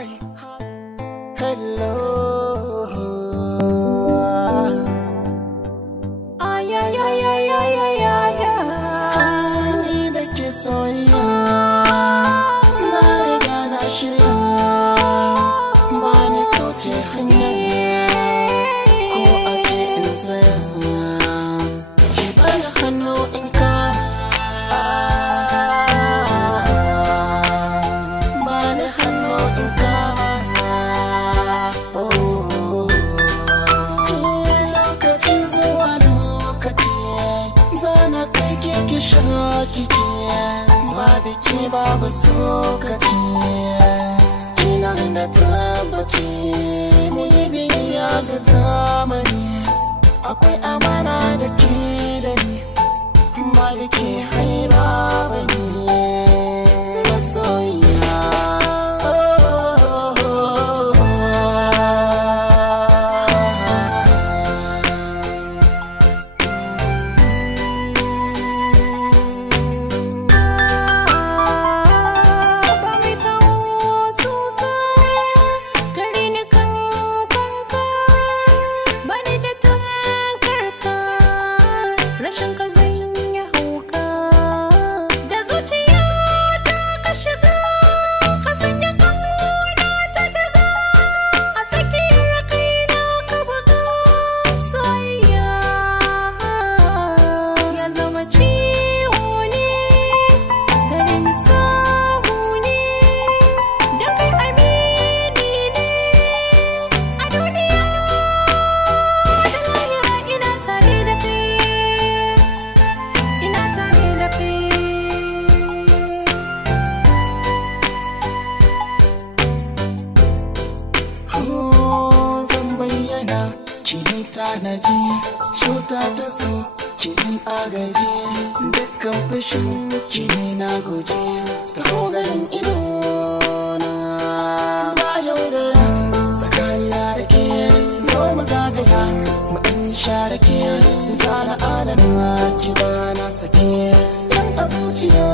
Hi, hello. Ay, ay, ay, ay, ay, ay, ay, ay. Ni da ke soyayya, na riga na shirya, ba ni kauce hanya, ko a ce in tsaya. Ki bani hannu in kama, bani hannu in kama. Lokaci zuwa lokaci, zana kai ki shaki ce, ba biki babu sokaci, kina da tabbaci, mu yi biya ga zamani, akwai amana da ke da ni, ba biki haiba ba ne masoyiya. Rashin ka zai yi hauka da zuciya ta ka shiga, ka sanya kauna ta daga a tsakiyar kaina ka buga. Soyayya ya zama ciwo ne, garin samu ne, da kai amini ne a duniya da lahira. Ina tare da kai, kinin tanaji, cuta ta so kinin agaji, dukkan fushin kini na guji, ta ganin ido na ba yau da tsakanina da ke, zo mu zagaya mu ɗan share ke, zana adana ki ba na sake can a zuciya.